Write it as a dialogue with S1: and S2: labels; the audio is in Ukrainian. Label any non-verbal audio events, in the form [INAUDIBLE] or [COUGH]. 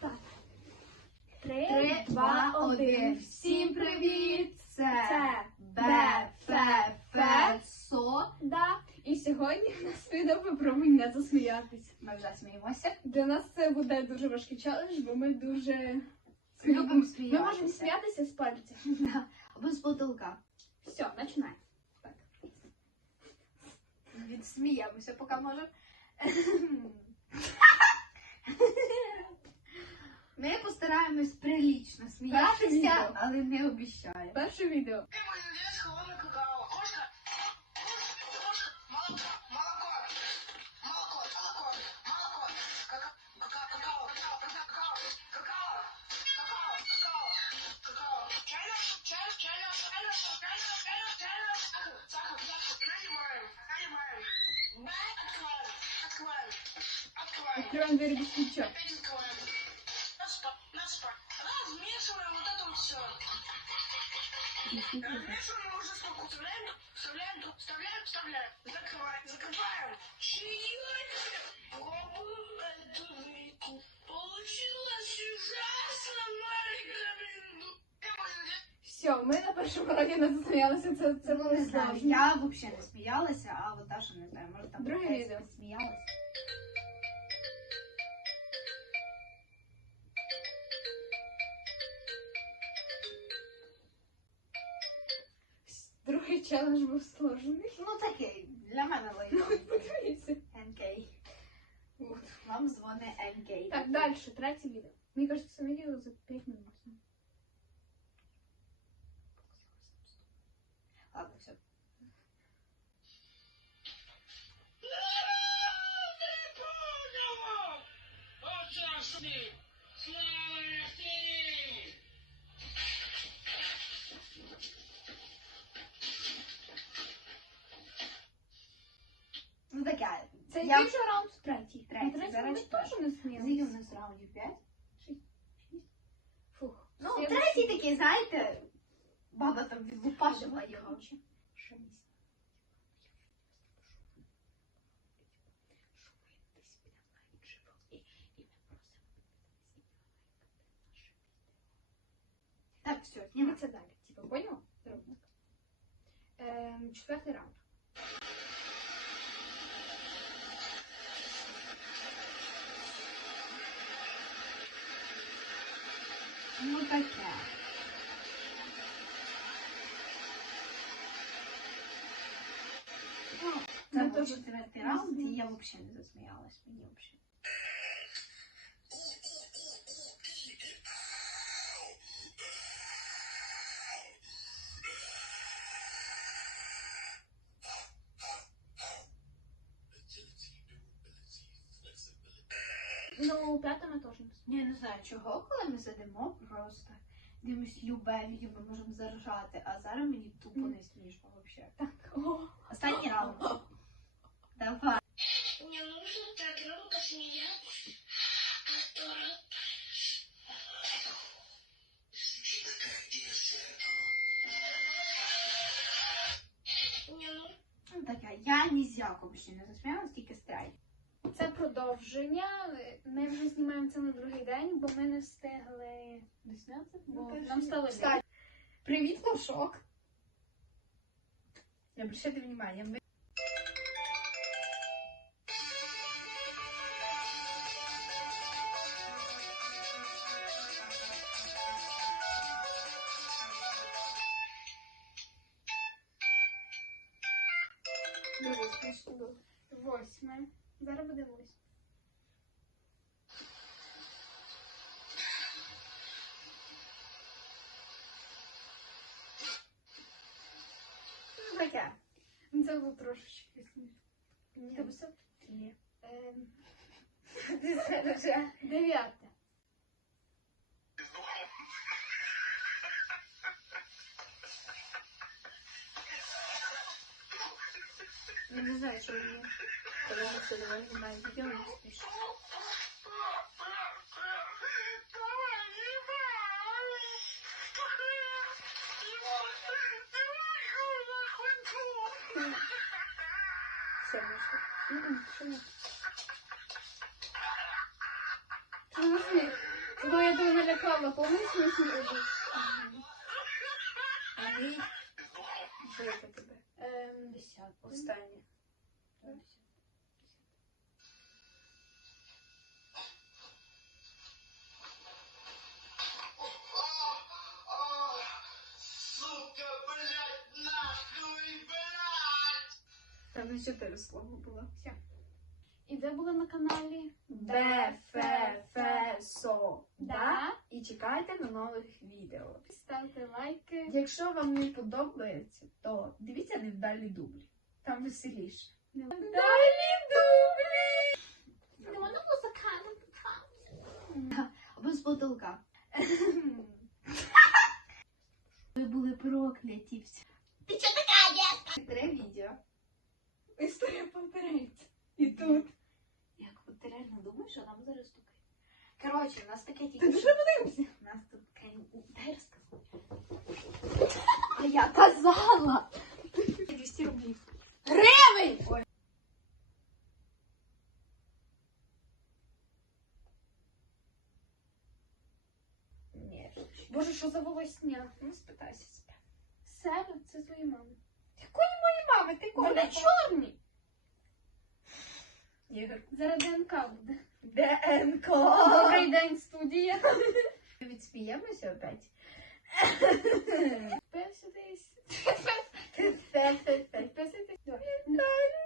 S1: Так. Три,
S2: два, один. Всім привіт! Це БФФ
S1: Сода. І сьогодні у нас відео попробуй не засміятися.
S2: Ми вже сміємося.
S1: Для нас це буде дуже важкий челендж, бо ми дуже
S2: любимо сміятися.
S1: Ми можемо сміятися з
S2: пальців. Або з потолка.
S1: Все, починаємо
S2: відсміємося, поки можемо. Ми постараємось прилічно сміятися, але не обіщаємо.
S1: Перше відео. Экран двери без ключа.
S3: Размешиваем вот это вот все. Размешиваем уже сколько? Вставляем, вставляем, вставляем, вставляем. Закрываем, закрываем. Чаек. Пробуем эту вилку. Получилось ужасно, маленькая блин.
S1: Ну, все, мы на першому раді не засміялися. Це, це було
S2: не знаю. Я вообще не смеялась, а вот Даша не знаю, может там
S1: Друге
S2: якась
S1: Твій челендж був сложений.
S2: Ну такий, для мене
S1: лайновий.
S2: НК.
S1: Ну, От.
S2: Вам дзвони НК.
S1: Так, далі, третє відео. Мені кажуть, це відео за 5 минут.
S2: Ладно, все. Слава! таке.
S1: Це
S2: Я-
S1: який вже раунд третій?
S2: Третій,
S1: На третьому ми
S2: зараз
S1: теж не
S2: Скільки
S1: в
S2: сміялися. нас раундів? П'ять?
S1: Фух.
S2: Ну,
S1: Все,
S2: третій такий, знаєте, баба там відлупашила його. Так, все, зніми
S1: це далі. Типа, поняла? Ровно. Ем, четвертий раунд.
S2: Ну таке. Ну, Це
S1: теж третій
S2: раунд, і я вообще не засмеялась, мне вообще.
S1: Ну, п'ята теж не спимо.
S2: Я не знаю чого, коли ми сидимо просто дивимось любе відео, ми можемо заржати, а зараз мені тупо не смішно взагалі.
S1: Так.
S2: Останній раунд. [GASPS] Давай.
S3: Не нужно так громко смеяться, а то
S2: ну, рот Така, я ні з яком ще не засміялась, тільки
S1: страйк продовження. Ми вже знімаємо це на другий день, бо ми не встигли досняти, ну, бо нам стало лінь.
S2: Привіт, Лошок! Не обращайте внимания.
S1: Восьме. Зараз буде восьме. моя. Це було трошечки смішно. Тобто все?
S2: Ні.
S1: Дев'яте.
S2: Девятое. не знаю, что мені. Коли ми все доволі маємо, я не
S3: спішу.
S2: Все,
S1: можна. Чому? Бо я тебе налякала, помниш, ми сміх
S2: А він? Бити тебе.
S1: Ем,
S3: Останній.
S2: Там не чотири слова було. Все.
S1: І ви були на каналі
S2: Бефефесо. Да?
S1: Да.
S2: І чекайте на нових відео.
S1: Ставте лайки.
S2: Якщо вам не подобається, то дивіться невдалі дублі. Там веселіше. Далі дублі!
S1: Не можна було заканути.
S2: Або з потолка. [LAUGHS] Ви були прокляті всі.
S3: Ты чё такая, нет?
S2: Три відео. Історія повторяється. І тут. Як от ти реально думаєш, що нам зараз стукає? Коротше, у нас таке тільки. Ти дуже подивимося. У нас тут розказати. А я казала! 200 рублів. Гривень! Ой.
S1: Боже, що за волосня?
S2: Ну, спитайся себе.
S1: Себе, це твої мами.
S2: Якої мої мами? Ти
S1: Вони
S2: коли?
S1: чорні.
S2: Ігор.
S1: Зараз ДНК буде.
S2: ДНК.
S1: Добрий день, студія.
S2: Відсміємося опять.
S1: Підписуйтесь. Підписуйтесь.
S2: Далі